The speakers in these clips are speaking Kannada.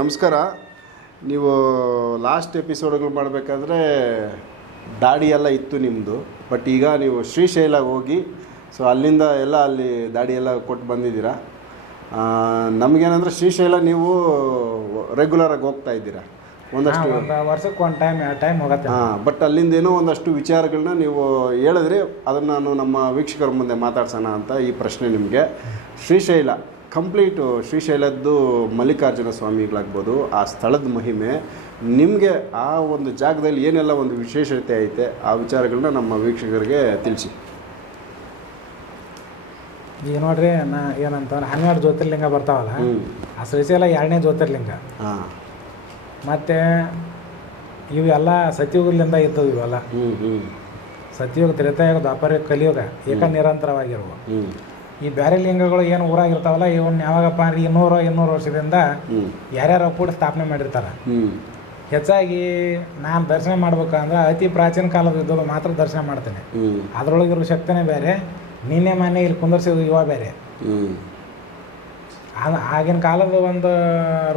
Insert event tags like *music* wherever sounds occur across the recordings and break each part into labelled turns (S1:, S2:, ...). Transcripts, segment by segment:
S1: ನಮಸ್ಕಾರ. ನೀವು ಲಾಸ್ಟ್ ಎಪಿಸೋಡ್ಗಳು ಮಾಡಬೇಕಾದ್ರೆ ದಾಡಿಯೆಲ್ಲ ಎಲ್ಲ ಇತ್ತು ನಿಮ್ಮದು ಬಟ್ ಈಗ ನೀವು ಶ್ರೀಶೈಲ ಹೋಗಿ ಸೊ ಅಲ್ಲಿಂದ ಎಲ್ಲ ಅಲ್ಲಿ ದಾಡಿಯೆಲ್ಲ ಎಲ್ಲ ಕೊಟ್ಟು ಬಂದಿದ್ದೀರಾ. ನಮಗೇನಂದ್ರೆ ಶ್ರೀಶೈಲ ನೀವು ರೆಗ್ಯುಲರಾಗಿ ಹೋಗ್ತಾ ಇದ್ದೀರಾ. ಒಂದಷ್ಟು
S2: ಒಂದು ವರ್ಷಕ್ಕೆ ಒಂದು ಟೈಮ್ ಟೈಮ್ ಹೋಗುತ್ತೆ.
S1: ಹಾಂ ಬಟ್ ಅಲ್ಲಿಂದ ಏನೋ ಒಂದಷ್ಟು ವಿಚಾರಗಳನ್ನ ನೀವು ಹೇಳಿದ್ರೆ ಅದನ್ನು ನಾನು ನಮ್ಮ ವೀಕ್ಷಕರ ಮುಂದೆ ಮಾತಾಡ್ಸೋಣ ಅಂತ ಈ ಪ್ರಶ್ನೆ ನಿಮಗೆ. ಶ್ರೀಶೈಲ ಕಂಪ್ಲೀಟು ಶ್ರೀಶೈಲದ್ದು ಮಲ್ಲಿಕಾರ್ಜುನ ಸ್ವಾಮಿಗಳಾಗ್ಬೋದು ಆ ಸ್ಥಳದ ಮಹಿಮೆ ನಿಮಗೆ ಆ ಒಂದು ಜಾಗದಲ್ಲಿ ಏನೆಲ್ಲ ಒಂದು ವಿಶೇಷತೆ ಐತೆ ಆ ವಿಚಾರಗಳನ್ನ ನಮ್ಮ ವೀಕ್ಷಕರಿಗೆ ತಿಳಿಸಿ.
S2: ಈಗ ನೋಡ್ರಿ ನಾ ಏನಂತಂದ್ರೆ ಹನ್ನೆರಡು ಜ್ಯೋತಿರ್ಲಿಂಗ ಬರ್ತಾವಲ್ಲ ಆ ಶ್ರೀಶೈಲ ಎರಡನೇ ಜ್ಯೋತಿರ್ಲಿಂಗ.
S1: ಹಾಂ.
S2: ಮತ್ತು ಇವೆಲ್ಲ ಸತ್ಯುಗದಿಂದ ಇದ್ದವು ಇವೆಲ್ಲ. ಸತ್ಯುಗ ತ್ರೇತಾಯುಗ ದ್ವಾಪರ ಕಲಿಯುಗ ಏಕ ನಿರಂತರವಾಗಿರುವ. ಈ ಬ್ಯಾರೆ ಲಿಂಗಗಳು ಏನು ಊರಾಗಿರ್ತಾವಲ್ಲ ಇವನ್ನ ಯಾವಾಗಪ್ಪ ಅಂದ್ರೆ ಇನ್ನೂರು ಇನ್ನೂರು ವರ್ಷದಿಂದ ಯಾರ್ಯಾರ ಕೂಡ ಸ್ಥಾಪನೆ ಮಾಡಿರ್ತಾರೆ. ಹೆಚ್ಚಾಗಿ ನಾನು ದರ್ಶನ ಮಾಡ್ಬೇಕಂದ್ರೆ ಅತಿ ಪ್ರಾಚೀನ ಕಾಲದ ಯುದ್ಧದ ಮಾತ್ರ ದರ್ಶನ ಮಾಡ್ತೇನೆ. ಅದ್ರೊಳಗಿರೋ ಶಕ್ತಿನೇ ಬೇರೆ ನಿನ್ನೆ ಮೊನ್ನೆ ಇಲ್ಲಿ ಕುಂದರ್ಸಿದ ಯುವ ಬೇರೆ. ಆಗಿನ ಕಾಲದ ಒಂದು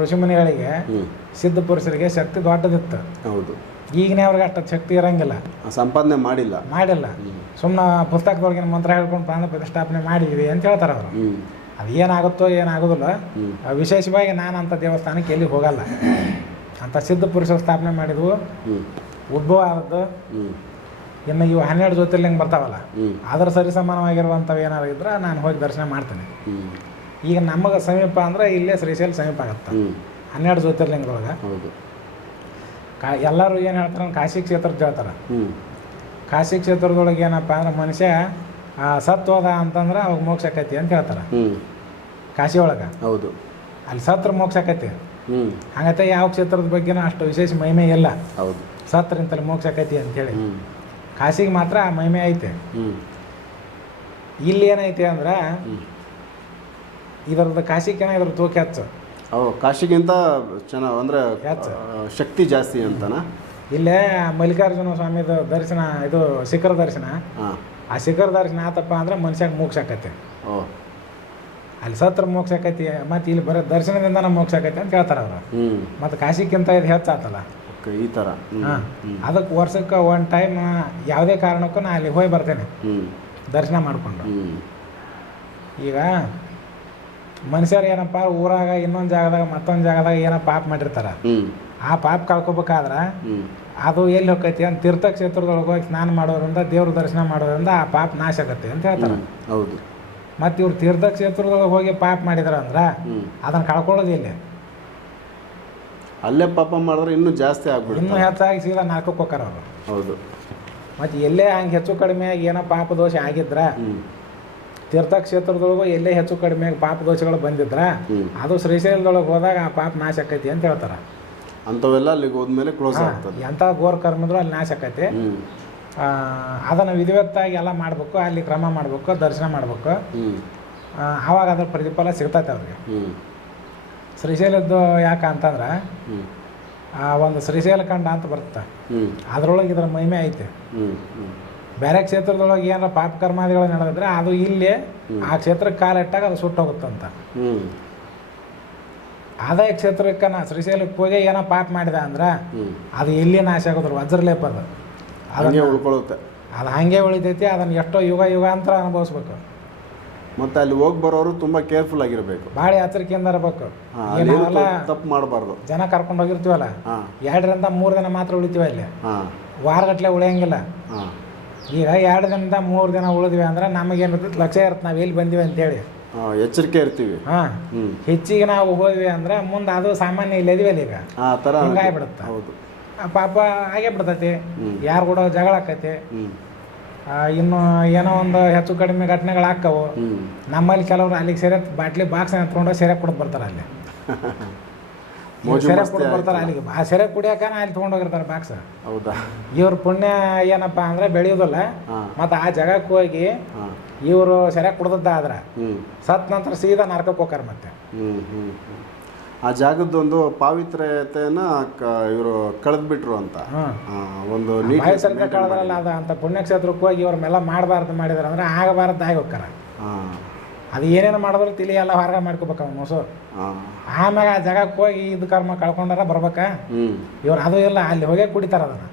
S2: ಋಷಿಮುನಿಗಳಿಗೆ ಸಿದ್ಧ ಪುರುಷರಿಗೆ ಶಕ್ತಿ ದೊಡ್ಡದಿತ್ತು.
S1: ಹೌದು.
S2: ಈಗಿನವ್ರಿಗೆ ಅಷ್ಟು ಶಕ್ತಿ ಇರಂಗಿಲ್ಲ.
S1: ಸಂಪಾದನೆ ಮಾಡಿಲ್ಲ.
S2: ಮಾಡಿಲ್ಲ. ಸುಮ್ಮನೆ ಪುಸ್ತಕದೊಳಗಿನ ಮಂತ್ರ ಹೇಳ್ಕೊಂಡು ಪ್ರಾಣ ಪ್ರತಿಷ್ಠಾಪನೆ ಮಾಡಿದ್ವಿ ಅಂತ ಹೇಳ್ತಾರೆ ಅವರು. ಅದು ಏನಾಗುತ್ತೋ ಏನಾಗೋದಿಲ್ಲ ವಿಶೇಷವಾಗಿ ನಾನು ಅಂಥ ದೇವಸ್ಥಾನಕ್ಕೆ ಎಲ್ಲಿ ಹೋಗಲ್ಲ. ಅಂತ ಸಿದ್ಧ ಪುರುಷರು ಸ್ಥಾಪನೆ ಮಾಡಿದ್ವು. ಉದ್ಭವ ಆದದ್ದು. ಇನ್ನು ಇವು ಹನ್ನೆರಡು ಜ್ಯೋತಿರ್ಲಿಂಗ ಬರ್ತಾವಲ್ಲ ಅದರ ಸರಿ ಸಮಾನವಾಗಿರುವಂಥವು ಏನಾರು ಇದ್ರೆ ನಾನು ಹೋಗಿ ದರ್ಶನ ಮಾಡ್ತೇನೆ. ಈಗ ನಮಗೆ ಸಮೀಪ ಅಂದ್ರೆ ಇಲ್ಲೇ ಶ್ರೀಶೈಲ ಸಮೀಪ ಆಗುತ್ತೆ. ಹನ್ನೆರಡು ಜ್ಯೋತಿರ್ಲಿಂಗದೊಳಗೆ. ಕಾ ಎಲ್ಲರೂ ಏನು ಹೇಳ್ತಾರೆ ಕಾಶಿ ಕ್ಷೇತ್ರದ ಹೇಳ್ತಾರೆ. ಕಾಶಿ ಕ್ಷೇತ್ರದೊಳಗೆ ಏನಪ್ಪ ಅಂದ್ರೆ ಮನುಷ್ಯ ಆ, ಸತ್ತು ಹೋದ ಅಂತಂದ್ರೆ ಅವಾಗ ಮೋಕ್ಷ ಆಕೈತಿ ಅಂತ ಹೇಳ್ತಾರೆ. ಕಾಶಿ ಒಳಗೆ.
S1: ಹೌದು.
S2: ಅಲ್ಲಿ ಸತ್ರ ಮೋಕ್ಷ ಆಕೈತಿ.
S1: ಹ್ಞೂ
S2: ಹಂಗತೆ ಯಾವ ಕ್ಷೇತ್ರದ ಬಗ್ಗೆನೂ ಅಷ್ಟು ವಿಶೇಷ ಮಹಿಮೆ ಇಲ್ಲ.
S1: ಹೌದು.
S2: ಸತ್ರಿಂತಲ್ಲಿ ಮೋಕ್ಷ ಆಕೈತಿ ಅಂತೇಳಿ
S1: ಹೇಳಿ.
S2: ಕಾಶಿಗೆ ಮಾತ್ರ ಆ ಮಹಿಮೆ ಐತೆ. ಇಲ್ಲಿ ಏನೈತೆ ಅಂದ್ರೆ
S1: ಇದರದ
S2: ಇದರದ್ದು ಕಾಶಿಕೇನ ಇದ್ರ ತೂಕ ಹೆಚ್ಚು.
S1: ಕಾಶಿಗಿಂತ ಚೆನ್ನಾಗಿ ಅಂದ್ರೆ. ಶಕ್ತಿ ಜಾಸ್ತಿ ಅಂತನಾ?
S2: ಇಲ್ಲೇ ಮಲ್ಲಿಕಾರ್ಜುನ ಸ್ವಾಮಿದು ದರ್ಶನ ಇದು ಶಿಖರ ದರ್ಶನ.
S1: ಹಾಂ.
S2: ಆ ಶಿಖರ ದರ್ಶನ ಆತಪ್ಪ ಅಂದ್ರೆ ಮನುಷ್ಯಗೆ ಮೋಕ್ಷ ಆಕೈತಿ.
S1: ಓ.
S2: ಅಲ್ಲಿ ಸತ್ರ ಮೋಕ್ಷ ಆಕೈತಿ ಮತ್ತು ಇಲ್ಲಿ ಬರೋ ದರ್ಶನದಿಂದ ಮೋಕ್ಷ ಆಕತಿ ಅಂತ ಹೇಳ್ತಾರೆ ಅವರು.
S1: ಮತ್ತೆ
S2: ಮತ್ತು ಕಾಶಿಕ್ಕಿಂತ ಇದು ಹೆಚ್ಚಾತಲ್ಲ.
S1: ಓಕೆ ಈ ಥರ ಹ್ಞೂ
S2: ಹಾಂ. ಅದಕ್ಕೆ ವರ್ಷಕ್ಕೆ ಒನ್ ಟೈಮ್ ಯಾವುದೇ ಕಾರಣಕ್ಕೂ ನಾ ಅಲ್ಲಿ ಹೋಗಿ ಬರ್ತೇನೆ.
S1: ಹ್ಞೂ
S2: ದರ್ಶನ ಮಾಡಿಕೊಂಡು.
S1: ಹ್ಞೂ
S2: ಈಗ ಮನುಷ್ಯರು ಏನಪ್ಪ ಊರಾಗ ಇನ್ನೊಂದು ಜಾಗದಾಗ ಮತ್ತೊಂದು ಜಾಗದಾಗ ಏನೋ ಪಾಪ ಮಾಡಿರ್ತಾರೆ.
S1: ಹ್ಞೂ
S2: ಆ ಪಾಪ ಕಳ್ಕೊಬೇಕಾದ್ರೆ ಅದು ಎಲ್ಲಿ ಹೋಗೈತಿ ಅಂತ ತೀರ್ಥಕ್ಷೇತ್ರದೊಳಗೆ ಹೋಗಿ ಸ್ನಾನ ಮಾಡೋದ್ರಿಂದ ದೇವ್ರ ದರ್ಶನ ಮಾಡೋದ್ರಿಂದ ಆ ಪಾಪ ನಾಶ ಆಗತ್ತೆ ಅಂತ ಹೇಳ್ತಾರೆ.
S1: ಹೌದು.
S2: ಮತ್ತು ಇವ್ರು ತೀರ್ಥಕ್ಷೇತ್ರದೊಳಗೆ ಹೋಗಿ ಪಾಪ ಮಾಡಿದಾರೆ ಅಂದ್ರೆ
S1: ಅದನ್ನ
S2: ಅದನ್ನು ಕಳ್ಕೊಳ್ಳೋದು ಇಲ್ಲಿ
S1: ಅಲ್ಲೇ ಪಾಪ ಮಾಡಿದ್ರೆ ಇನ್ನೂ ಜಾಸ್ತಿ
S2: ಇನ್ನೂ
S1: ಆಗ್ಬಿಡುತ್ತೆ
S2: ಹೆಚ್ಚಾಗಿ ಸೀದಾ ನಾಲ್ಕು ಕೊಕ್ಕರ ಅವರು.
S1: ಹೌದು.
S2: ಮತ್ತು ಎಲ್ಲೇ ಹಂಗೆ ಹೆಚ್ಚು ಕಡಿಮೆ ಆಗಿ ಏನೋ ಪಾಪ ದೋಷ ಆಗಿದ್ರೆ ತೀರ್ಥಕ್ಷೇತ್ರದೊಳಗೂ ಎಲ್ಲೇ ಹೆಚ್ಚು ಕಡಿಮೆ ಆಗಿ ಪಾಪ ದೋಷಗಳು ಬಂದಿದ್ರೆ ಅದು ಶ್ರೀಶೈಲದೊಳಗೆ ಹೋದಾಗ ಆ ಪಾಪ ನಾಶ ಆಕೈತಿ ಅಂತ ಹೇಳ್ತಾರೆ.
S1: ಅಂಥವೆಲ್ಲ ಅಲ್ಲಿಗೆ ಹೋದ್ಮೇಲೆ ಕ್ಲೋಸ್ ಆಗ್ತದೆ.
S2: ಎಂಥ ಘೋರ ಕರ್ಮದ್ರು ಅಲ್ಲಿ ನಾಶ ಆಕೈತಿ. ಅದನ್ನು ವಿಧಿವತ್ತಾಗಿ ಎಲ್ಲ ಮಾಡಬೇಕು ಅಲ್ಲಿ ಕ್ರಮ ಮಾಡಬೇಕು ದರ್ಶನ ಮಾಡಬೇಕು. ಆವಾಗ ಅದ್ರ ಪ್ರತಿಫಲ ಸಿಗ್ತೈತೆ ಅವ್ರಿಗೆ. ಶ್ರೀಶೈಲದ್ದು ಯಾಕೆ ಅಂತಂದ್ರೆ ಆ ಒಂದು ಶ್ರೀಶೈಲ ಕಂಡ ಅಂತ ಬರುತ್ತೆ. ಅದರೊಳಗೆ ಇದರ ಮಹಿಮೆ ಐತೆ. ಬೇರೆ ಕ್ಷೇತ್ರದೊಳಗೆ ಏನಾರ ಪಾಪ ಕರ್ಮಾದಿಗಳು ನಡೆದಿದ್ರೆ ಅದು ಇಲ್ಲಿ ಆ ಕ್ಷೇತ್ರಕ್ಕೆ ಕಾಲಿಟ್ಟಾಗ ಅದು ಸುಟ್ಟೋಗುತ್ತಂತ. ಆದಾಯ ಕ್ಷೇತ್ರಕ್ಕೆ ನಾ ಶ್ರೀಶೈಲಕ್ಕೆ ಹೋಗಿ ಏನೋ ಪಾಪ ಮಾಡಿದೆ ಅಂದ್ರೆ ಅದು ಎಲ್ಲಿ ನಾಶ ಆಗೋದ್ರ ವಜ್ರಲೇಪ ಅದು ಅದನ್ನ
S1: ಉಳ್ಕೊಳ್ಳುತ್ತೆ.
S2: ಅದು ಹಂಗೆ ಉಳಿತೈತಿ ಅದನ್ನು ಎಷ್ಟೋ ಯುಗ ಯುಗ ಅಂತ ಅನುಭವಿಸ್ಬೇಕು.
S1: ಮತ್ತೆ ಅಲ್ಲಿ ಹೋಗಿ ಬರೋರು ತುಂಬ ಕೇರ್ಫುಲ್ ಆಗಿರಬೇಕು.
S2: ಭಾಳ ಎಚ್ಚರಿಕೆಯಿಂದ ಇರಬೇಕು. ಏನಲ್ಲ
S1: ತಪ್ಪು ಮಾಡಬಾರ್ದು.
S2: ಜನ ಕರ್ಕೊಂಡು ಹೋಗಿರ್ತೀವಲ್ಲ ಎರಡರಿಂದ ಮೂರು ದಿನ ಮಾತ್ರ ಉಳಿತೀವಿ ಅಲ್ಲಿ
S1: ವಾರಗಟ್ಟಲೆ
S2: ವಾರಗಟ್ಲೆ ಉಳಿಯಂಗಿಲ್ಲ. ಈಗ ಎರಡು ದಿನದಿಂದ ಮೂರು ದಿನ ಉಳಿದ್ವಿ ಅಂದ್ರೆ ನಮಗೇನು ಲಕ್ಷ ಇರುತ್ತೆ ನಾವು ಎಲ್ಲಿ ಬಂದಿವಿ ಅಂತೇಳಿ.
S1: ಎಚ್ಚರಿಕೆ ಇರ್ತೀವಿ.
S2: ಹಾಂ ಹೆಚ್ಚಿಗೆ ನಾವು ಹೋದ್ವಿ ಅಂದ್ರೆ ಮುಂದೆ ಅದು ಸಾಮಾನ್ಯ ಇಲ್ಲಿ ಇದೀವಲ್ಲ ಈಗ.
S1: ಆ ಥರ
S2: ಹಿಂಗಾಗ್ಬಿಡುತ್ತೆ.
S1: ಹೌದು.
S2: ಆ ಪಾಪ ಆಗೇ ಬಿಡ್ತೈತಿ. ಯಾರು ಕೂಡ ಜಗಳ ಆಕೈತಿ. ಆ, ಇನ್ನು ಏನೋ ಒಂದು ಹೆಚ್ಚು ಕಡಿಮೆ ಘಟನೆಗಳು ಆಕ್ಕವು ನಮ್ಮಲ್ಲಿ ಕೆಲವರು ಅಲ್ಲಿಗೆ ಸೇರೆ ಬಾಟ್ಲಿ ಬಾಕ್ಸ್ ಎತ್ಕೊಂಡು ಸೆರೆ ಕೊಟ್ಟು ಬರ್ತಾರೆ ಅಲ್ಲಿ. *laughs*
S1: ಮೋಜು
S2: ಸೆರೆ
S1: ಮಸ್ತಿ
S2: ಕೊಟ್ಟು ಬರ್ತಾರೆ
S1: ಆಯ್ತು.
S2: ಅಲ್ಲಿಗೆ. ಆ ಸೆರೆ ಕುಡಿಯಾಕನ ಅಲ್ಲಿ ತೊಗೊಂಡೋಗಿರ್ತಾರೆ ಬಾಕ್ಸ್.
S1: ಹೌದಾ?
S2: ಇವ್ರ ಪುಣ್ಯ ಏನಪ್ಪ ಅಂದ್ರೆ ಬೆಳೆಯೋದಲ್ಲ.
S1: ಮತ್ತೆ
S2: ಮತ್ತು ಆ ಜಾಗಕ್ಕೆ ಹೋಗಿ
S1: ಹಾಂ.
S2: ಇವರು ಸರಿಯಾಗಿ ಕುಡ್ದದ್ದ ಆದ್ರೆ ಸತ್ ನಂತರ ಸೀದಾ ನರಕಕ್ಕೆ ಹೋಗ್ತಾರೆ ಮತ್ತೆ.
S1: ಆ ಜಾಗದ್ದೊಂದು ಪಾವಿತ್ರ್ಯತೆಯನ್ನು ಇವರು ಕಳೆದ್ಬಿಟ್ರು ಅಂತ. ಒಂದು
S2: ಬಾಯಿ
S1: ನೀಟ್
S2: ಸರಿದ ಕಳೆದ್ರಲ್ಲ ಅದು ಅಂತ ಪುಣ್ಯಕ್ಷೇತ್ರಕ್ಕೆ ಹೋಗಿ ಇವ್ರ ಮೇಲೆ ಮಾಡಬಾರ್ದು ಮಾಡಿದಾರೆ ಅಂದ್ರೆ ಆಗಬಾರ್ದು ಆಗಿ ಹೋಗ್ತಾರೆ. ಅದು ಏನೇನು ಮಾಡಿದ್ರು ತಿಳಿ ಎಲ್ಲ ಹೊರಗೆ ಮಾಡ್ಕೋಬೇಕು ಮೊಸರು ಆಮ್ಯಾಗ ಆ ಜಾಗಕ್ಕೆ ಹೋಗಿ ಇದು ಕರ್ಮ ಕಳ್ಕೊಂಡಾರ ಬರ್ಬೇಕಾ? ಇವ್ರು ಅದು ಇಲ್ಲ ಅಲ್ಲಿ ಹೋಗೇ ಕುಡಿತಾರ ಅದನ್ನು.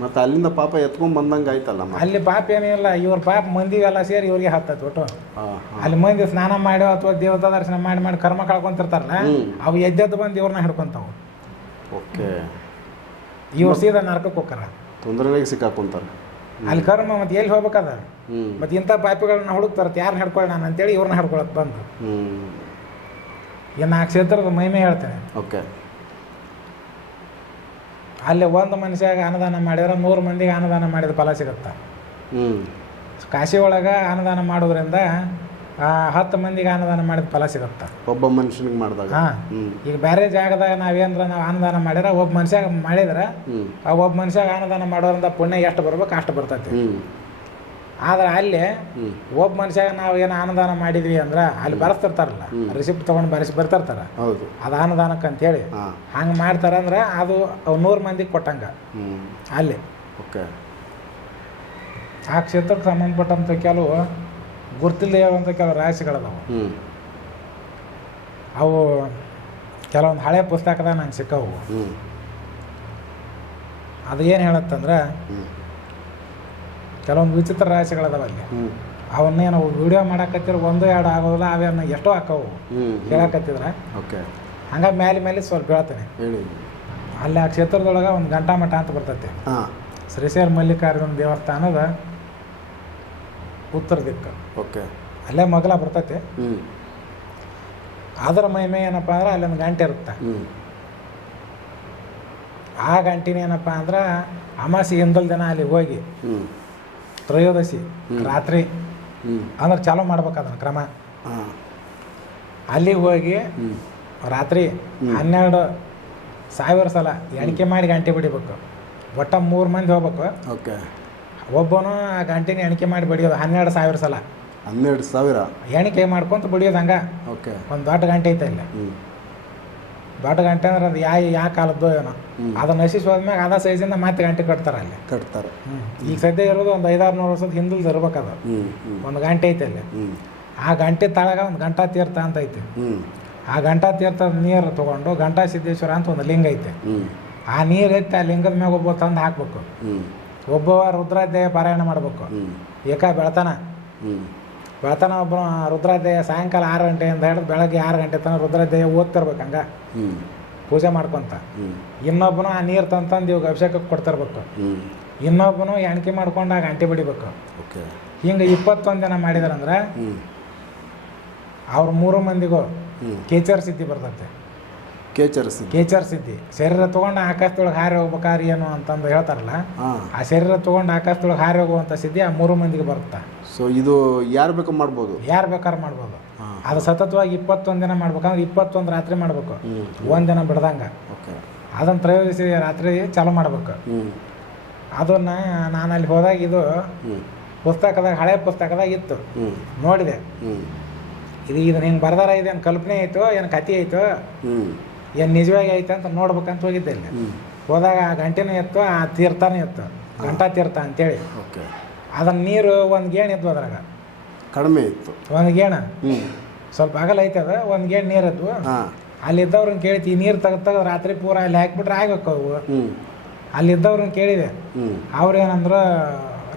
S1: ಮತ್ತು ಅಲ್ಲಿಂದ ಪಾಪ ಎತ್ಕೊಂಡ್ ಬಂದಂಗೆ ಆಯ್ತಲ್ಲ
S2: ಅಲ್ಲಿ ಪಾಪ ಏನಿಲ್ಲ ಇವ್ರ ಪಾಪ ಮಂದಿಗೆಲ್ಲ ಸೇರಿ ಇವ್ರಿಗೆ ಹತ್ತೈತೆ ಒಟ್ಟು. ಅಲ್ಲಿ ಮಂದಿ ಸ್ನಾನ ಮಾಡೋ ಅಥವಾ ದೇವತಾ ದರ್ಶನ ಮಾಡಿ ಮಾಡಿ ಕರ್ಮ ಕಳ್ಕೊಂತಿರ್ತಾರಲ್ಲ. ಅವು ಎದ್ದೆದ್ದು ಬಂದು ಇವ್ರನ್ನ ಹಿಡ್ಕೊಂತಾವು.
S1: ಓಕೆ.
S2: ಇವ್ರು ಸೀದಾ ನರಕಕ್ಕೆ ಹೋಗ್ತಾರ.
S1: ತೊಂದರೆಗೆ ಸಿಕ್ಕಾಕೊಂತಾರೆ.
S2: ಅಲ್ಲಿ ಕರ್ಮ ಮತ್ತೆ ಎಲ್ಲಿ ಹೋಗ್ಬೇಕಾದ? ಮತ್ತೆ ಇಂಥ ಪಾಪಿಗಳನ್ನ ಹುಡುಕ್ತಾರತ್ತೆ ಯಾರನ್ನ ಹಿಡ್ಕೊಳ್ಳ ನಾನು ಅಂತೇಳಿ ಇವ್ರನ್ನ ಹಿಡ್ಕೊಳಕ್ ಬಂದು.
S1: ಏನು
S2: ಇನ್ನು ಆ ಕ್ಷೇತ್ರದ ಮಹಿಮೆ ಹೇಳ್ತೇನೆ.
S1: ಓಕೆ.
S2: ಅಲ್ಲಿ ಒಂದು ಮನುಷ್ಯಾಗ ಅನ್ನದಾನ ಮಾಡಿದ್ರೆ ನೂರು ಮಂದಿಗೆ ಅನ್ನದಾನ ಮಾಡಿದ ಫಲ ಸಿಗುತ್ತೆ? ಕಾಶಿ ಒಳಗೆ ಅನ್ನದಾನ ಮಾಡೋದ್ರಿಂದ ಹತ್ತು ಮಂದಿಗೆ ಅನ್ನದಾನ ಮಾಡಿದ ಫಲ ಸಿಗುತ್ತೆ?
S1: ಒಬ್ಬ ಮನುಷ್ಯನಿಗೆ ಮಾಡಿದಾಗ.
S2: ಹಾಂ. ಈಗ ಬೇರೆ ಜಾಗದಾಗ ನಾವೇನ್ರ ನಾವು ಅನ್ನದಾನ ಮಾಡಿದ್ರೆ ಒಬ್ಬ ಮನುಷ್ಯಾಗ ಮಾಡಿದ್ರೆ ಆ ಒಬ್ಬ ಮನುಷ್ಯಾಗ ಅನ್ನದಾನ ಮಾಡೋದ್ರಿಂದ ಪುಣ್ಯ ಎಷ್ಟು ಬರ್ಬೇಕು ಅಷ್ಟು ಬರ್ತೈತಿ. ಆದ್ರೆ ಅಲ್ಲಿ ಒಬ್ಬ ಮನುಷ್ಯಾಗ ನಾವು ಏನು ಅನುದಾನ ಮಾಡಿದ್ವಿ ಅಂದ್ರೆ ಅಲ್ಲಿ ಬರೆಸ್ತಿರ್ತಾರಲ್ಲ. ರಿಸಿಪ್ಟ್ ತಗೊಂಡು ಬರೆಸಿ ಬರ್ತಿರ್ತಾರ.
S1: ಹೌದು.
S2: ಅದು ಅನುದಾನಕ್ಕೆ ಅಂತೇಳಿ. ಹಂಗೆ ಮಾಡ್ತಾರಂದ್ರೆ ಅದು ನೂರು ಮಂದಿಗೆ ಕೊಟ್ಟಂಗೆ. ಅಲ್ಲಿ.
S1: ಓಕೆ.
S2: ಆ ಕ್ಷೇತ್ರಕ್ಕೆ ಸಂಬಂಧಪಟ್ಟಂಥ ಕೆಲವು ಗುರ್ತಿಲ್ಲದೆ ಇರುವಂಥ ಕೆಲವು ರಾಶಿಗಳದಾವ ಅವು ಕೆಲವೊಂದು ಹಳೆ ಪುಸ್ತಕದಾಗ ನಂಗೆ ಸಿಕ್ಕವು. ಅದು ಏನು ಹೇಳತ್ತಂದ್ರೆ ಕೆಲವೊಂದು ವಿಚಿತ್ರ ರಾಶಿಗಳದಾವ ಅಲ್ಲಿ ಅವನ್ನೇನು ವಿಡಿಯೋ ಮಾಡಾಕತ್ತಿರ ಒಂದು ಎರಡು ಆಗೋದಿಲ್ಲ ಅವೇನು ಎಷ್ಟೋ ಹಾಕವು.
S1: ಹೇಳಾಕತ್ತಿದ್ರ
S2: ಹೇಳಕತ್ತಿದ್ರೆ
S1: ಓಕೆ.
S2: ಹಂಗೆ ಮೇಲೆ ಮೇಲೆ ಸ್ವಲ್ಪ ಹೇಳ್ತೇನೆ
S1: ಹೇಳಿ.
S2: ಅಲ್ಲಿ ಆ ಕ್ಷೇತ್ರದೊಳಗೆ ಒಂದು ಗಂಟಾ ಮಠ ಅಂತ ಬರ್ತೈತಿ. ಶ್ರೀಶೈಲ ಮಲ್ಲಿಕಾರ್ಜುನ ದೇವಸ್ಥಾನದ ಉತ್ತರ ದಿಕ್ಕ.
S1: ಓಕೆ.
S2: ಅಲ್ಲೇ ಮಗಲ ಬರ್ತೈತಿ. ಅದರ ಮಹಿಮೆ ಏನಪ್ಪ ಅಂದ್ರೆ ಅಲ್ಲೊಂದು ಗಂಟೆ ಇರುತ್ತೆ. ಆ ಗಂಟಿನ ಏನಪ್ಪ ಅಂದ್ರೆ ಅಮಾಸಿ ಹಿಂದಲ್ ದಿನ ಅಲ್ಲಿ ಹೋಗಿ ತ್ರಯೋದಶಿ ರಾತ್ರಿ. ಅಂದ್ರೆ ಚಾಲೂ ಮಾಡ್ಬೇಕು ಅದನ್ನ ಕ್ರಮ ಅಲ್ಲಿಗೆ ಹೋಗಿ ರಾತ್ರಿ. ಹನ್ನೆರಡು ಸಾವಿರ ಸಲ ಎಣಿಕೆ ಮಾಡಿ ಗಂಟೆ ಬಿಡಿಬೇಕು. ಒಟ್ಟ ಮೂರು ಮಂದಿ ಹೋಗ್ಬೇಕು.
S1: ಓಕೆ.
S2: ಒಬ್ಬನು ಆ ಗಂಟೆನ ಎಣಿಕೆ ಮಾಡಿ ಬಡಿಯೋದು ಹನ್ನೆರಡು ಸಾವಿರ ಸಲ.
S1: ಹನ್ನೆರಡು ಸಾವಿರ.
S2: ಎಣಿಕೆ ಮಾಡ್ಕೊಂತ ಬಡಿಯೋದು ಹಂಗೆ.
S1: ಓಕೆ.
S2: ಒಂದು ದೊಡ್ಡ ಗಂಟೆ ಐತೆ ಇಲ್ಲ ದೊಡ್ಡ ಗಂಟೆ ಅಂದ್ರೆ ಅದು ಯಾ ಯಾವ ಕಾಲದ್ದು ಏನೋ. ಅದು ನಶಿಸಿ ಹೋದ್ಮ್ಯಾಗ ಅದ ಸೈಜಿಂದ ಮತ್ತೆ ಗಂಟೆ ಕಟ್ತಾರೆ ಅಲ್ಲಿ.
S1: ಕಟ್ತಾರೆ.
S2: ಈಗ ಸದ್ಯ ಇರೋದು ಒಂದು ಐದಾರು ನೂರು ವರ್ಷದ ಹಿಂದಲ್ದು ಇರ್ಬೇಕು
S1: ಹ್ಞೂ
S2: ಒಂದು ಗಂಟೆ ಐತೆ ಅಲ್ಲಿ. ಆ ಗಂಟೆ ತಳಗ ಒಂದು ಗಂಟಾ ತೀರ್ಥ ಅಂತ ಐತೆ. ಆ ಗಂಟಾ ತೀರ್ಥ ನೀರು ತೊಗೊಂಡು ಗಂಟಾ ಸಿದ್ದೇಶ್ವರ ಅಂತ ಒಂದು ಲಿಂಗ ಐತೆ. ಆ ನೀರು ಐತೆ ಆ ಲಿಂಗದ ಮ್ಯಾಗ ಒಬ್ಬ ತಂದು ಹಾಕ್ಬೇಕು. ಒಬ್ಬ ರುದ್ರಾಧ್ಯಾಯ ಪಾರಾಯಣ ಮಾಡ್ಬೇಕು. ಏಕ ಬೆಳತನ.
S1: ಹ್ಞೂ
S2: ಒಬ್ಬರು ಒಬ್ಬ ರುದ್ರಾಧ್ಯಾಯ ಸಾಯಂಕಾಲ ಆರು ಗಂಟೆಯಿಂದ ಹಿಡಿದು ಬೆಳಗ್ಗೆ ಆರು ಗಂಟೆ ತನಕ ರುದ್ರಾಧ್ಯಾಯ ಓದ್ತಿರ್ಬೇಕು ಹಂಗೆ. ಪೂಜೆ ಮಾಡ್ಕೊಂತ. ಇನ್ನೊಬ್ಬನು ಆ ನೀರು ತಂತಂದು ಇವಾಗ ಅಭಿಷೇಕಕ್ಕೆ ಕೊಡ್ತಿರ್ಬೇಕು. ಇನ್ನೊಬ್ಬನು ಎಣಿಕೆ ಮಾಡ್ಕೊಂಡು ಆ ಗಂಟೆ ಬಿಡಿಬೇಕು.
S1: ಓಕೆ.
S2: ಹಿಂಗೆ ಇಪ್ಪತ್ತೊಂದು ಜನ ಮಾಡಿದಾರಂದ್ರೆ ಅವ್ರ ಮೂರು ಮಂದಿಗೂ ಕೇಚರ್ ಸಿದ್ಧಿ ಬರ್ತೈತೆ. ಕೇಚರ್ ಸಿದ್ಧಿ ಶರೀರ ತಗೊಂಡು ಆಕಾಶದೊಳಗೆ ಹಾರಿ ಹೋಗ್ಬೇಕಾರಿ ಏನು ಅಂತಂದು ಹೇಳ್ತಾರಲ್ಲ
S1: ಹಾಂ.
S2: ಆ ಶರೀರ ತಗೊಂಡು ಆಕಾಶದೊಳಗೆ ಹಾರಿ ಹೋಗುವಂಥ ಸಿದ್ಧಿ ಆ ಮೂರು ಮಂದಿಗೆ ಬರುತ್ತೆ?
S1: ಸೊ ಇದು ಯಾರು ಬೇಕು ಮಾಡ್ಬೋದು.
S2: ಯಾರು ಬೇಕಾದ್ರೆ ಮಾಡ್ಬೋದು.
S1: ಹಾಂ.
S2: ಅದು ಸತತವಾಗಿ ಇಪ್ಪತ್ತೊಂದು ದಿನ ಮಾಡ್ಬೇಕಂದ್ರೆ ಇಪ್ಪತ್ತೊಂದು ರಾತ್ರಿ ಮಾಡ್ಬೇಕು. ಒಂದು ದಿನ ಬಿಡ್ದಂಗೆ.
S1: ಓಕೆ.
S2: ಅದನ್ನು ತ್ರಯೋದಶಿ ರಾತ್ರಿ ಚಾಲು ಮಾಡ್ಬೇಕು. ಅದನ್ನ ನಾನು ಅಲ್ಲಿ ಹೋದಾಗ ಇದು ಪುಸ್ತಕದಾಗ ಹಳೆ ಪುಸ್ತಕದಾಗ ಇತ್ತು. ನೋಡಿದೆ. ಇದು ಇದನ್ನ ಹಿಂಗೆ ಬರ್ದಾರ ಇದೇನು ಕಲ್ಪನೆ ಆಯಿತು ಏನು ಕತೆ ಆಯಿತು ಏನು ನಿಜವಾಗಿ ಐತೆ ಅಂತ ನೋಡ್ಬೇಕಂತ ಹೋಗಿದ್ದೆ ಇಲ್ಲಿ ಹೋದಾಗ ಆ ಗಂಟೆನೂ ಇತ್ತು ಆ ತೀರ್ಥನೂ ಇತ್ತು ಗಂಟಾ ತೀರ್ಥ ಅಂತೇಳಿ.
S1: ಓಕೆ.
S2: ಅದನ್ನ ನೀರು ಒಂದು ಗೇಣ್ ಇದ್ವು ಅದ್ರಾಗ.
S1: ಕಡಿಮೆ ಇತ್ತು.
S2: ಒಂದು ಗೇಣ. ಸ್ವಲ್ಪ ಅಗಲ ಐತೆ ಅದು ಒಂದು ಗೇಣ್ ನೀರು ಇದ್ವು
S1: ಅಲ್ಲಿ
S2: ಅಲ್ಲಿದ್ದವ್ರನ್ನ ಕೇಳ್ತಿ ಈ ನೀರು ತೆಗೆದು ತೆಗೆದು ರಾತ್ರಿ ಪೂರ ಅಲ್ಲಿ ಹಾಕ್ಬಿಟ್ರೆ ಆಗ್ಬೇಕು ಅವು.
S1: ಅಲ್ಲಿ
S2: ಅಲ್ಲಿದ್ದವ್ರನ್ನ ಕೇಳಿದೆ.
S1: ಹ್ಞೂ
S2: ಅವ್ರು ಏನಂದ್ರೆ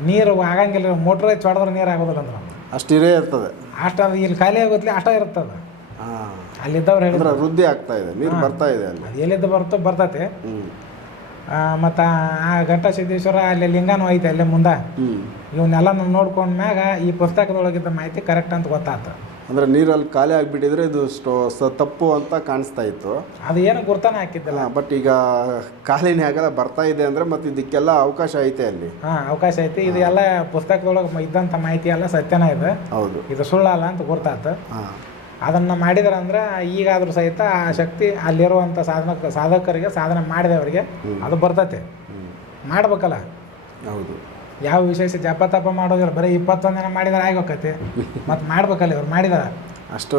S2: ನೀರು ಆಗಂಗಿಲ್ಲ ಮೋಟ್ರ್ ಚೊಡದ್ರೆ ನೀರು ಆಗೋದಿಲ್ಲ ಅಂದ್ರೆ.
S1: ಅಷ್ಟಿರೇ ಇರ್ತದೆ.
S2: ಅಷ್ಟು ಅದು ಇಲ್ಲಿ ಖಾಲಿ ಆಗೋತ್ಲಿ ಅಷ್ಟ ಇರ್ತದೆ.
S1: ಹಾಂ.
S2: ಅಲ್ಲಿದ್ದವ್ರು
S1: ಅಂದ್ರೆ
S2: ಹೇಳಿದ್ರು
S1: ವೃದ್ಧಿ ಆಗ್ತಾ ಇದೆ ನೀರು ಬರ್ತಾ ಇದೆ ಅಲ್ಲಿ.
S2: ಅದು ಎಲ್ಲಿದ್ದು ಬರ್ತೋ ಬರ್ತೈತೆ.
S1: ಹ್ಞೂ
S2: ಮತ್ತು ಆ ಘಟ್ಟ ಸಿದ್ದೇಶ್ವರ ಅಲ್ಲಿ ಲಿಂಗನೂ ಐತೆ ಅಲ್ಲೇ ಮುಂದೆ.
S1: ಹ್ಞೂ
S2: ಇವನ್ನೆಲ್ಲ ನೋಡ್ಕೊಂಡ್ಮ್ಯಾಗ ಈ ಪುಸ್ತಕದೊಳಗಿದ್ದ ಮಾಹಿತಿ ಕರೆಕ್ಟ್ ಅಂತ ಗೊತ್ತಾಯ್ತು
S1: ಅಂದ್ರೆ ನೀರಲ್ಲಿ ಖಾಲಿ ಆಗಿಬಿಟ್ಟಿದ್ರೆ ಇದು ಸ್ಟೋ ಸ ತಪ್ಪು ಅಂತ ಕಾಣಿಸ್ತಾ ಇತ್ತು.
S2: ಅದು ಏನು ಗುರ್ತಾನೆ ಹಾಕಿದ್ದಲ್ಲ.
S1: ಬಟ್ ಈಗ ಖಾಲಿನೇ ಆಗಲ್ಲ ಬರ್ತಾ ಇದೆ ಅಂದ್ರೆ ಮತ್ತೆ ಇದಕ್ಕೆಲ್ಲ ಅವಕಾಶ ಐತೆ ಅಲ್ಲಿ.
S2: ಹಾಂ ಅವಕಾಶ ಐತಿ. ಇದು ಎಲ್ಲ ಪುಸ್ತಕದೊಳಗೆ ಇದ್ದಂಥ ಮಾಹಿತಿ ಎಲ್ಲ ಸತ್ಯನ ಇದೆ.
S1: ಹೌದು.
S2: ಇದು ಸುಳ್ಳಲ್ಲ ಅಂತ ಗುರ್ತಾತು.
S1: ಹಾಂ.
S2: ಅದನ್ನು ಮಾಡಿದ್ರಂದ್ರೆ ಈಗಾದರೂ ಸಹಿತ ಆ ಶಕ್ತಿ ಅಲ್ಲಿರುವಂಥ ಸಾಧನ ಸಾಧಕರಿಗೆ ಸಾಧನೆ ಮಾಡಿದವರಿಗೆ. ಅದು ಬರ್ತೈತೆ. ಮಾಡ್ಬೇಕಲ್ಲ?
S1: ಹೌದು.
S2: ಯಾವ ವಿಶೇಷ ಜಪ ತಪ ಮಾಡೋದಿಲ್ಲ ಬರೀ ಇಪ್ಪತ್ತೊಂದಿನ ದಿನ ಮಾಡಿದ್ರೆ ಆಗೋಕೈತಿ. ಹೋಕತಿ ಮತ್ತು ಮಾಡ್ಬೇಕಲ್ಲ ಇವ್ರು ಮಾಡಿದಾರೆ?
S1: ಅಷ್ಟು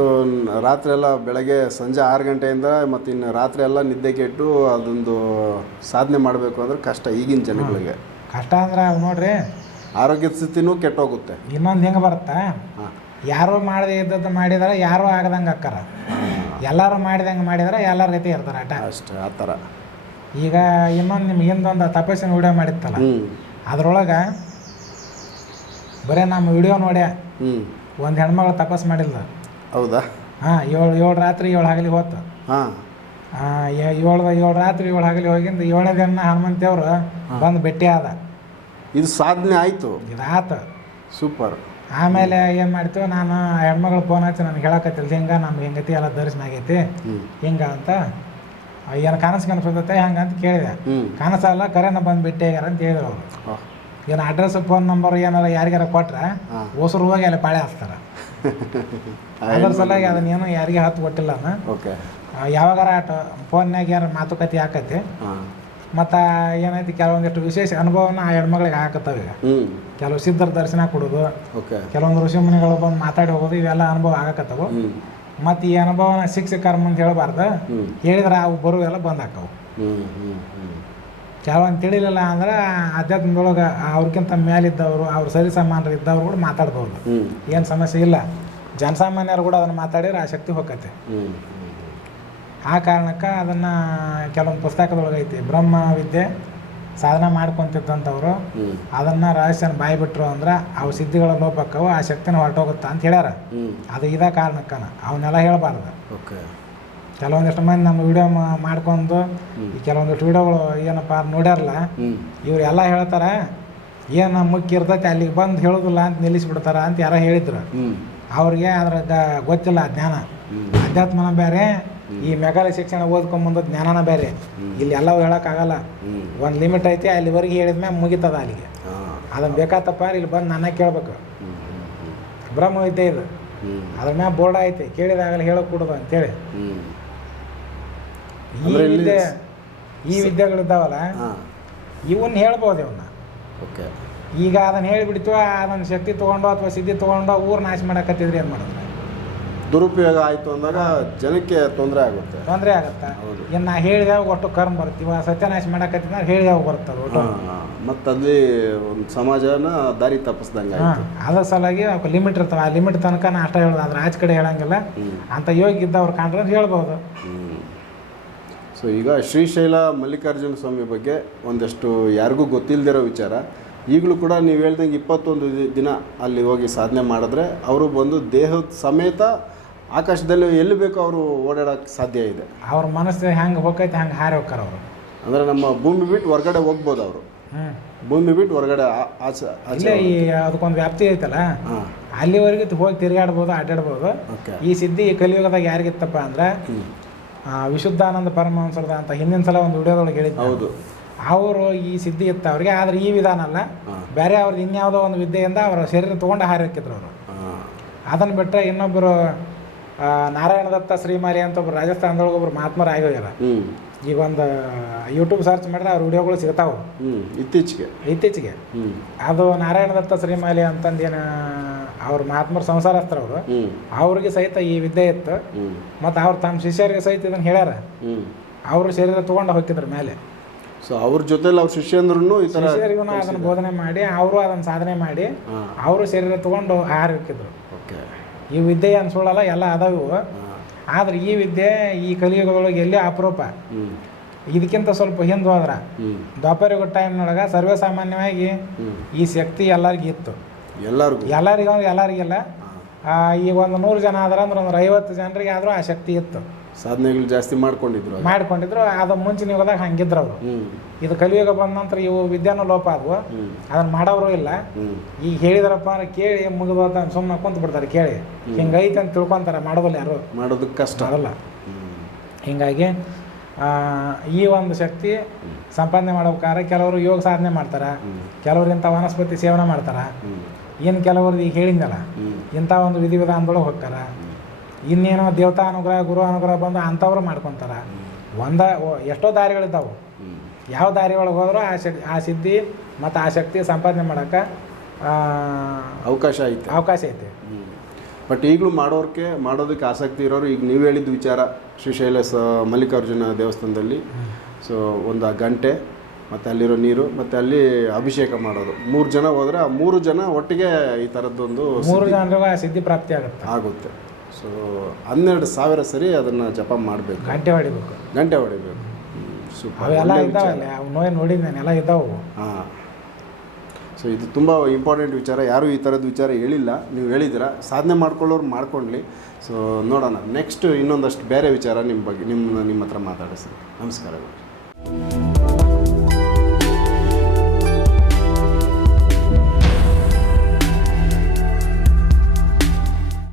S1: ರಾತ್ರಿ ಎಲ್ಲ ಬೆಳಗ್ಗೆ ಸಂಜೆ ಆರು ಗಂಟೆಯಿಂದ ಮತ್ತು ಇನ್ನು ರಾತ್ರಿ ಎಲ್ಲ ನಿದ್ದೆ ಕೆಟ್ಟು ಅದೊಂದು ಸಾಧನೆ ಮಾಡಬೇಕು ಅಂದ್ರೆ ಕಷ್ಟ ಈಗಿನ ಜನಗಳಿಗೆ.
S2: ಕಷ್ಟ ಅಂದ್ರೆ ಅದು ನೋಡ್ರಿ.
S1: ಆರೋಗ್ಯದ ಸ್ಥಿತಿನೂ ಕೆಟ್ಟೋಗುತ್ತೆ.
S2: ಇನ್ನೊಂದು ಹೆಂಗೆ ಬರುತ್ತಾ?
S1: ಹಾಂ.
S2: ಯಾರು ಮಾಡದೆ ಇದ್ದದ್ದು ಮಾಡಿದ್ರೆ ಯಾರು ಆಗದಂಗೆ ಅಕ್ಕಾರ ಎಲ್ಲರೂ ಮಾಡಿದಂಗೆ ಮಾಡಿದ್ರೆ ಎಲ್ಲರ ರೀತಿ ಇರ್ತಾರೆ ಆಟ.
S1: ಅಷ್ಟೇ ಆ ಥರ.
S2: ಈಗ ಇನ್ನೊಂದು ನಿಮ್ಗೆ ಹಿಂದೊಂದು ತಪಸ್ಸಿನ ವಿಡಿಯೋ ಮಾಡಿತ್ತಲ್ಲ ಅದ್ರೊಳಗ ಬರೀ ನಮ್ಮ ವಿಡಿಯೋ ನೋಡ್ಯ? ಒಂದು ಹೆಣ್ಮಗಳು ತಪಸ್ ಮಾಡಿಲ್ಲ
S1: ಹೌದಾ?
S2: ಹಾಂ ಏಳು ಏಳು ರಾತ್ರಿ ಏಳು ಹಗಲಿ ಹೋತು.
S1: ಹಾಂ.
S2: ಏಳು ಏಳು ರಾತ್ರಿ ಏಳು ಹಗಲಿ ಹೋಗಿಂದ ಏಳನೇ ದಿನ ಹನುಮಂತೇವ್ರು ಬಂದು ಭೇಟಿ ಆದ.
S1: ಇದು ಸಾಧನೆ ಆಯಿತು.
S2: ಇದಾತು.
S1: ಸೂಪರ್.
S2: ಆಮೇಲೆ ಏನು ಮಾಡ್ತೀವಿ ನಾನು ಹೆಣ್ಮಗಳು ಫೋನ್ ಹಚ್ಚಿ ನನ್ಗೆ ಹೇಳಕತ್ತಿಲ್ಲ ಹಿಂಗೆ ನಮ್ಗೆ ಹೆಂಗತಿ ಎಲ್ಲ ದರ್ಶನ ಆಗೈತಿ ಹಿಂಗೆ ಅಂತ. ಏನು ಕನಸು ಕನಸತೈತೆ ಹಂಗೆ ಅಂತ ಕೇಳಿದೆ.
S1: ಕಾಣಸ
S2: ಕನಸಲ್ಲ ಕರೆನ ಬಂದ್ಬಿಟ್ಟೆ ಯಾರ ಅಂತ ಹೇಳಿದ್ರು ಅವರು. ಏನು ಅಡ್ರೆಸ್ ಫೋನ್ ನಂಬರ್ ಏನಾರ ಯಾರಿಗಾರ ಕೊಟ್ರೆ ಹೊಸರು ಹೋಗಿ ಅಲ್ಲಿ ಪಾಳೆ ಹಾಕ್ತಾರೆ *laughs* ಅದ್ರ ಸಲುವಾಗಿ ಅದನ್ನ ಏನು ಯಾರಿಗೆ ಹತ್ತು ಕೊಟ್ಟಿಲ್ಲ ನಾನು ಯಾವಾಗಾರ ಆಟ ಫೋನ್ನಾಗ ಯಾರು ಮಾತುಕತೆ ಆಕತಿ ಮತ್ತು ಏನೈತಿ ಕೆಲವೊಂದಿಷ್ಟು ವಿಶೇಷ ಅನುಭವನ ಆ ಹೆಣ್ಮಗಳಿಗೆ ಹಾಕತ್ತವ. ಈಗ ಕೆಲವು ಸಿದ್ಧರ ದರ್ಶನ ಕೊಡೋದು
S1: ಓಕೆ.
S2: ಕೆಲವೊಂದು ಋಷಿ ಮುನಿಗಳು ಬಂದು ಮಾತಾಡಿ ಹೋಗೋದು ಇವೆಲ್ಲ ಅನುಭವ ಆಗಕತ್ತವು ಮತ್ತು ಈ ಅನುಭವನ ಶಿಕ್ಷಕರ ಮುಂದೆ ಹೇಳಬಾರ್ದು. ಹೇಳಿದ್ರೆ ಅವು ಬರುವೆಲ್ಲ ಬಂದ್ ಹಾಕವು ಕೆಲವೊಂದು ತಿಳಿಲಿಲ್ಲ ಅಂದ್ರೆ ಅಧ್ಯಾತ್ಮದೊಳಗೆ ಅವ್ರಿಗಿಂತ ಮೇಲಿದ್ದವರು ಅವ್ರು ಸರಿ ಸಮಾನರು ಇದ್ದವ್ರು ಕೂಡ ಮಾತಾಡ್ಬೋದು. ಏನು ಸಮಸ್ಯೆ ಇಲ್ಲ. ಜನಸಾಮಾನ್ಯರು ಕೂಡ ಅದನ್ನು ಮಾತಾಡಿದ್ರೆ ಆ ಶಕ್ತಿ ಹೋಗತ್ತೆ ಆ ಕಾರಣಕ್ಕೆ ಅದನ್ನು ಕೆಲವೊಂದು ಪುಸ್ತಕದೊಳಗೆ ಐತಿ ಬ್ರಹ್ಮ ವಿದ್ಯೆ ಸಾಧನ ಮಾಡ್ಕೊಂತಿದ್ದಂಥವ್ರು. ಅದನ್ನು ರಹಸ್ಯನ ಬಾಯಿ ಬಿಟ್ರು ಅಂದ್ರೆ ಅವು ಸಿದ್ಧಿಗಳ ಲೋಪಕ್ಕವು ಆ ಶಕ್ತಿನ ಹೊರಟೋಗುತ್ತಾ ಅಂತ ಹೇಳ್ಯಾರ. ಅದು ಇದ ಕಾರಣಕ್ಕನ. ಅವನ್ನೆಲ್ಲ ಹೇಳಬಾರ್ದು. ಕೆಲವೊಂದಿಷ್ಟು ಮಂದಿ ನಮ್ಮ ವಿಡಿಯೋ ಮಾಡ್ಕೊಂಡು ಈ ಕೆಲವೊಂದಿಷ್ಟು ವಿಡಿಯೋಗಳು ಏನಪ್ಪ ನೋಡ್ಯಾರಲ್ಲ ಇವ್ರು ಎಲ್ಲ ಹೇಳ್ತಾರ ಏನು ಮುಖ್ಯ ಇರ್ತೈತೆ ಅಲ್ಲಿಗೆ ಬಂದು ಹೇಳೋದಿಲ್ಲ ಅಂತ ನಿಲ್ಲಿಸ್ಬಿಡ್ತಾರ ಅಂತ ಯಾರೋ ಹೇಳಿದ್ರು. ಅವ್ರಿಗೆ ಅದ್ರ ಗ- ಗೊತ್ತಿಲ್ಲ ಜ್ಞಾನ. ಅಧ್ಯಾತ್ಮನ ಬೇರೆ ಈ ಮೆಗಾಲ ಶಿಕ್ಷಣ ಓದ್ಕೊಂಬಂದ ಜ್ಞಾನನ ಬೇರೆ. ಇಲ್ಲಿ ಎಲ್ಲವೂ ಹೇಳೋಕ್ಕಾಗಲ್ಲ. ಒಂದು ಲಿಮಿಟ್ ಐತಿ ಅಲ್ಲಿವರೆಗೆ ಹೇಳಿದ್ಮೇಲೆ ಮುಗಿತದ ಅಲ್ಲಿಗೆ. ಅದನ್ನು ಬೇಕಾತಪ್ಪ ಇಲ್ಲಿ ಬಂದು ನನ್ನ ಕೇಳಬೇಕು. ಬ್ರಹ್ಮ ವಿದ್ಯೆ ಇದು. ಅದ್ರ ಮ್ಯಾಗ ಬೋರ್ಡ್ ಐತಿ ಕೇಳಿದಾಗಲೇ ಹೇಳக்கூಡದು ಅಂತೇಳಿ. ಈ ವಿದ್ಯೆ ಈ ವಿದ್ಯೆಗಳಿದ್ದಾವಲ್ಲ
S1: ಇದ್ದಾವಲ್ಲ
S2: ಇವನ್ನ ಹೇಳ್ಬೋದು ಇವನ್ನ
S1: ಓಕೆ.
S2: ಈಗ ಅದನ್ನ ಹೇಳಿಬಿಡ್ತೀವ ಅದನ್ನ ಶಕ್ತಿ ತೊಗೊಂಡು ಅಥವಾ ಸಿದ್ಧಿ ತೊಗೊಂಡು ಊರು ನಾಶ ಮಾಡಕತ್ತಿದ್ರಿ ಏನು ಮಾಡಿದ್ರೆ
S1: ದುರುಪಯೋಗ ಆಯಿತು ಅಂದಾಗ ಜನಕ್ಕೆ ತೊಂದರೆ ಆಗುತ್ತೆ.
S2: ತೊಂದರೆ ಆಗುತ್ತೆ?
S1: ಹೌದು.
S2: ಇನ್ನು ನಾ ಹೇಳಿದಾಗ ಒಟ್ಟು ಕರ್ಮ ಇವಾಗ ಸತ್ಯನಾಶ ಮಾಡಕತ್ತಿದ್ರೆ ಹೇಳಿದಾಗ ಬರ್ತದೆ ಒಟ್ಟು.
S1: ಮತ್ತು ಅಲ್ಲಿ ಒಂದು ಸಮಾಜನ ದಾರಿ ತಪ್ಪಿಸ್ದಂಗೆ
S2: ಹಾಂ
S1: ಆಯಿತು.
S2: ಅದ್ರ ಸಲುವಾಗಿ ಅವ್ಕೆ ಲಿಮಿಟ್ ಇರ್ತಾವೆ. ಆ ಲಿಮಿಟ್ ತನಕ ನಾ ಅಷ್ಟ ಹೇಳೋದು. ಅದ್ರ ಆಚೆ ಕಡೆ ಹೇಳಂಗಿಲ್ಲ.
S1: ಹ್ಞೂ
S2: ಅಂತ ಯೋಗಿ ಇದ್ದವ್ರು ಕಾಣ್ರೆ ಹೇಳ್ಬೋದು.
S1: ಸೊ ಈಗ ಶ್ರೀಶೈಲ ಮಲ್ಲಿಕಾರ್ಜುನ ಸ್ವಾಮಿ ಬಗ್ಗೆ ಒಂದಷ್ಟು ಯಾರಿಗೂ ಗೊತ್ತಿಲ್ಲದಿರೋ ವಿಚಾರ. ಈಗಲೂ ಕೂಡ ನೀವು ಹೇಳ್ದಂಗೆ ಇಪ್ಪತ್ತೊಂದು ದಿ- ದಿನ ಅಲ್ಲಿ ಹೋಗಿ ಸಾಧನೆ ಮಾಡಿದ್ರೆ ಅವರು ಬಂದು ದೇಹದ ಸಮೇತ ಆಕಾಶದಲ್ಲಿ ಎಲ್ಲಿ ಬೇಕೋ ಅವರು ಓಡಾಡೋಕ್ಕೆ ಸಾಧ್ಯ ಇದೆ.
S2: ಅವ್ರ ಮನಸ್ಸು ಹೆಂಗೆ ಹೋಗೈತೆ ಹಂಗೆ ಹಾರಿ ಹೋಗ್ತಾರೆ ಅವರು.
S1: ಅಂದರೆ ನಮ್ಮ ಭೂಮಿ ಬಿಟ್ಟು ಹೊರಗಡೆ ಹೋಗ್ಬೋದು ಅವರು. ಭೂಮಿ ಬಿಟ್ಟು ಹೊರಗಡೆ ಆಚೆ
S2: ಇಲ್ಲೇ ಈ ಅದಕ್ಕೊಂದು ವ್ಯಾಪ್ತಿ ಐತಲ್ಲ? ಅಲ್ಲಿವರೆಗೆ ಹೋಗಿ ತಿರುಗಾಡ್ಬೋದು ಅಡ್ಡಾಡ್ಬೋದು ಈ ಸಿದ್ಧಿ ಈ ಕಲಿಯುಗದಾಗ ಯಾರಿಗಿತ್ತಪ್ಪ ಅಂದ್ರೆ ವಿಶುದ್ಧಾನಂದ ಪರಮಹಂಸರದ ಅಂತ ಹಿಂದಿನ ಸಲ ಒಂದು ವಿಡಿಯೋದೊಳಗೆ ಹೇಳಿದ್ದೆ
S1: ಹೌದು.
S2: ಅವರು ಈ ಸಿದ್ಧಿ ಇತ್ತು ಅವ್ರಿಗೆ ಆದ್ರೆ ಈ ವಿಧಾನ ಅಲ್ಲ. ಬೇರೆ ಅವ್ರದ್ದು ಇನ್ಯಾವುದೋ ಒಂದು ವಿದ್ಯೆಯಿಂದ ಅವರ ಶರೀರ ತೊಗೊಂಡು ಹಾರಿ ಹಾಕಿದ್ರು ಅವರು ಅದನ್ನು ಬಿಟ್ಟರೆ ಇನ್ನೊಬ್ಬರು ಆ, ನಾರಾಯಣ ದತ್ತ ಶ್ರೀಮಾಲಿ ಅಂತ ಒಬ್ರು ರಾಜಸ್ಥಾನದೊಳಗೆ ಒಬ್ರು ಮಹಾತ್ಮರ ಆಗೋಗ್ಯಾರ ಈಗ ಒಂದು ಯೂಟ್ಯೂಬ್ ಸರ್ಚ್ ಮಾಡಿದ್ರೆ ಅವ್ರ ವಿಡಿಯೋಗಳು ಸಿಗ್ತಾವೆ.
S1: ಇತ್ತೀಚೆಗೆ.
S2: ಇತ್ತೀಚೆಗೆ. ಅದು ನಾರಾಯಣದತ್ತ ಶ್ರೀಮಾಲಿ ಅಂತಂದೇನು ಅವ್ರ ಮಹಾತ್ಮರ ಸಂಸಾರಸ್ತ್ರ ಅವರು ಅವ್ರಿಗೆ ಸಹಿತ ಈ ವಿದ್ಯೆ ಇತ್ತು. ಮತ್ತ ಅವ್ರು ತಮ್ಮ ಶಿಷ್ಯರಿಗೆ ಸಹಿತ ಇದನ್ನು ಹೇಳ್ಯಾರ. ಅವರು ಶರೀರ ತೊಗೊಂಡು ಹೋಗ್ತಿದ್ರ ಮೇಲೆ.
S1: ಸೊ ಅವ್ರ ಜೊತೆಲಿ ಅವ್ರ ಶಿಷ್ಯಂದ್ರೂ
S2: ಶಿಷ್ಯರಿಗೂ ಅದನ್ನು ಬೋಧನೆ ಮಾಡಿ ಅವರು ಅದನ್ನು ಸಾಧನೆ ಮಾಡಿ ಅವರು ಶರೀರ ತೊಗೊಂಡು ಆಹಾರ ಇಕ್ಕಿದ್ರು
S1: ಓಕೆ
S2: ಈ ವಿದ್ಯೆ ಏನು ಸುಳ್ಳಲ್ಲ ಎಲ್ಲ ಅದಾವು. ಆದ್ರೆ ಈ ವಿದ್ಯೆ ಈ ಕಲಿಯುಗದೊಳಗೆ ಎಲ್ಲಿ ಅಪರೂಪ? ಇದಕ್ಕಿಂತ ಸ್ವಲ್ಪ ಹಿಂದೆ ಹೋದ್ರ
S1: ಹ್ಞೂ
S2: ದ್ವಾಪರಯುಗ ಟೈಮ್ನೊಳಗೆ ಸರ್ವೇ ಸಾಮಾನ್ಯವಾಗಿ ಈ ಶಕ್ತಿ ಎಲ್ಲರಿಗೂ ಇತ್ತು.
S1: ಎಲ್ಲರಿಗೂ.
S2: ಎಲ್ಲರಿಗೂ ಅಂದ್ರೆ ಎಲ್ಲರಿಗೆಲ್ಲ. ಈಗ ಒಂದು ನೂರು ಜನ ಆದ್ರೆ ಅಂದ್ರೆ ಒಂದು ಐವತ್ತು ಜನರಿಗೆ ಆದರೂ ಆ ಶಕ್ತಿ ಇತ್ತು.
S1: ಸಾಧನೆಗಳು ಜಾಸ್ತಿ ಮಾಡ್ಕೊಂಡಿದ್ರು.
S2: ಮಾಡ್ಕೊಂಡಿದ್ರು ಅದು ಮುಂಚಿನ ಯುಗದಾಗ ಹಂಗಿದ್ರು ಅವರು. ಇದು ಕಲಿಯುಗ ಬಂದ ನಂತರ ಇವು ವಿದ್ಯಾನು ಲೋಪ ಆದವು. ಅದನ್ನ ಮಾಡೋರು ಇಲ್ಲ. ಈಗ ಹೇಳಿದ್ರಪ್ಪ ಅಂದ್ರೆ ಕೇಳಿ ಮುಗಿದ ಸುಮ್ಮನೆ ಕುಂತ ಬಿಡ್ತಾರೆ ಕೇಳಿ. ಹಿಂಗೈತೆ ಅಂತ ತಿಳ್ಕೊಂತಾರೆ ಮಾಡೋದಿಲ್ಲ ಯಾರು.
S1: ಮಾಡೋದಕ್ಕೆ ಕಷ್ಟ. ಅಲ್ಲ
S2: ಹಿಂಗಾಗಿ ಆ, ಈ ಒಂದು ಶಕ್ತಿ ಸಂಪಾದನೆ ಮಾಡ್ಬೇಕಾದ್ರೆ ಕೆಲವರು ಯೋಗ ಸಾಧನೆ ಮಾಡ್ತಾರೆ. ಕೆಲವರು ಇಂಥ ವನಸ್ಪತಿ ಸೇವನೆ ಮಾಡ್ತಾರೆ. ಏನು ಕೆಲವರು ಈಗ ಹೇಳಿದ್ನಲ್ಲ ಇಂಥ ಒಂದು ವಿಧಿವಿಧಾನದೊಳಗೆ ಹೋಗ್ತಾರೆ. ಇನ್ನೇನೋ ದೇವತಾ ಅನುಗ್ರಹ ಗುರು ಅನುಗ್ರಹ ಬಂದು ಅಂಥವ್ರು ಮಾಡ್ಕೊತಾರೆ. ಒಂದ ಎಷ್ಟೋ ದಾರಿಗಳಿದ್ದಾವೆ. ಯಾವ ದಾರಿ ಒಳಗೆ ಹೋದ್ರೂ ಆ ಶಕ್ ಆ ಸಿದ್ಧಿ ಮತ್ತು ಆ ಶಕ್ತಿ ಸಂಪಾದನೆ ಮಾಡೋಕ್ಕೆ
S1: ಅವಕಾಶ ಐತೆ.
S2: ಅವಕಾಶ ಐತೆ.
S1: ಬಟ್ ಈಗಲೂ ಮಾಡೋರ್ಕೆ ಮಾಡೋದಕ್ಕೆ ಆಸಕ್ತಿ ಇರೋರು ಈಗ ನೀವು ಹೇಳಿದ ವಿಚಾರ ಶ್ರೀಶೈಲ ಸ ಮಲ್ಲಿಕಾರ್ಜುನ ದೇವಸ್ಥಾನದಲ್ಲಿ. ಸೊ ಒಂದು ಗಂಟೆ ಮತ್ತು ಅಲ್ಲಿರೋ ನೀರು ಮತ್ತು ಅಲ್ಲಿ ಅಭಿಷೇಕ ಮಾಡೋದು. ಮೂರು ಜನ ಹೋದರೆ ಆ ಮೂರು ಜನ ಒಟ್ಟಿಗೆ ಈ ಥರದ್ದೊಂದು
S2: ಮೂರು
S1: ಜನ
S2: ಜನರಿಗೂ ಆ ಸಿದ್ಧಿ ಪ್ರಾಪ್ತಿ ಆಗುತ್ತೆ.
S1: ಆಗುತ್ತೆ. ಸೊ ಹನ್ನೆರಡು ಸಾವಿರ ಸರಿ ಅದನ್ನು ಜಪ ಮಾಡಬೇಕು.
S2: ಗಂಟೆ ಹೊಡಿಬೇಕು.
S1: ಗಂಟೆ ಹೊಡಿಬೇಕು. ಸೂಪರ್
S2: ಅವೆಲ್ಲ ಇದ್ದಾವಲ್ಲ ನೋಡಿದ್ದೇನೆ ಎಲ್ಲ ಇದ್ದಾವು.
S1: ಹಾಂ. ಸೊ ಇದು ತುಂಬ ಇಂಪಾರ್ಟೆಂಟ್ ವಿಚಾರ. ಯಾರೂ ಈ ಥರದ ವಿಚಾರ ಹೇಳಿಲ್ಲ. ನೀವು ಹೇಳಿದ್ದೀರಾ? ಸಾಧನೆ ಮಾಡ್ಕೊಳ್ಳೋರು ಮಾಡ್ಕೊಳ್ಳಿ ಸೊ ನೋಡೋಣ. ನೆಕ್ಸ್ಟ್ ಇನ್ನೊಂದಷ್ಟು ಬೇರೆ ವಿಚಾರ ನಿಮ್ಮ ಬಗ್ಗೆ ನಿಮ್ಮ ನಿಮ್ಮ ಹತ್ರ ಮಾತಾಡಿಸ್ತೀನಿ ನಮಸ್ಕಾರಗಳು